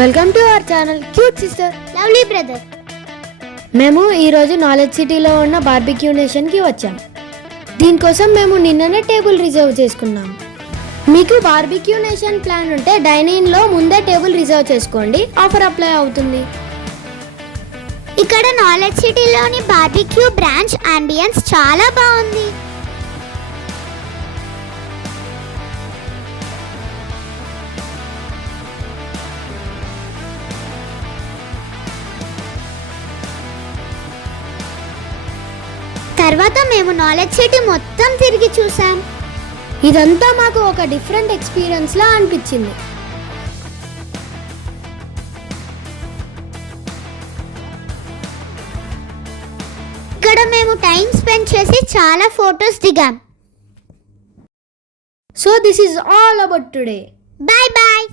Welcome to our channel cute sister lovely brother. మేము ఈరోజు knowledge సిటీలో ఉన్న బార్బిక్యూ నేషన్కి వచ్చాం. దీనికోసం మేము నిన్ననే టేబుల్ రిజర్వ్ చేసుకున్నాం. మీకు బార్బిక్యూ నేషన్ ప్లాన్ ఉంటే డైనింగ్లో ముందే టేబుల్ రిజర్వ్ చేసుకోండి, ఆఫర్ అప్లై అవుతుంది. ఇక్కడ నాలెడ్జ్ సిటీలోని బార్బిక్యూ బ్రాంచ్ అంబియన్స్ చాలా బాగుంది. తర్వాత మేము నాలెడ్జ్ సిటీ మొత్తం తిరిగి చూసాం. ఇదంతా మాకు ఒక డిఫరెంట్ ఎక్స్పీరియన్స్ లా అనిపించింది. ఇక్కడ మేము టైం స్పెండ్ చేసి చాలా ఫొటోస్ దిగాం. So this is all about today. Bye bye.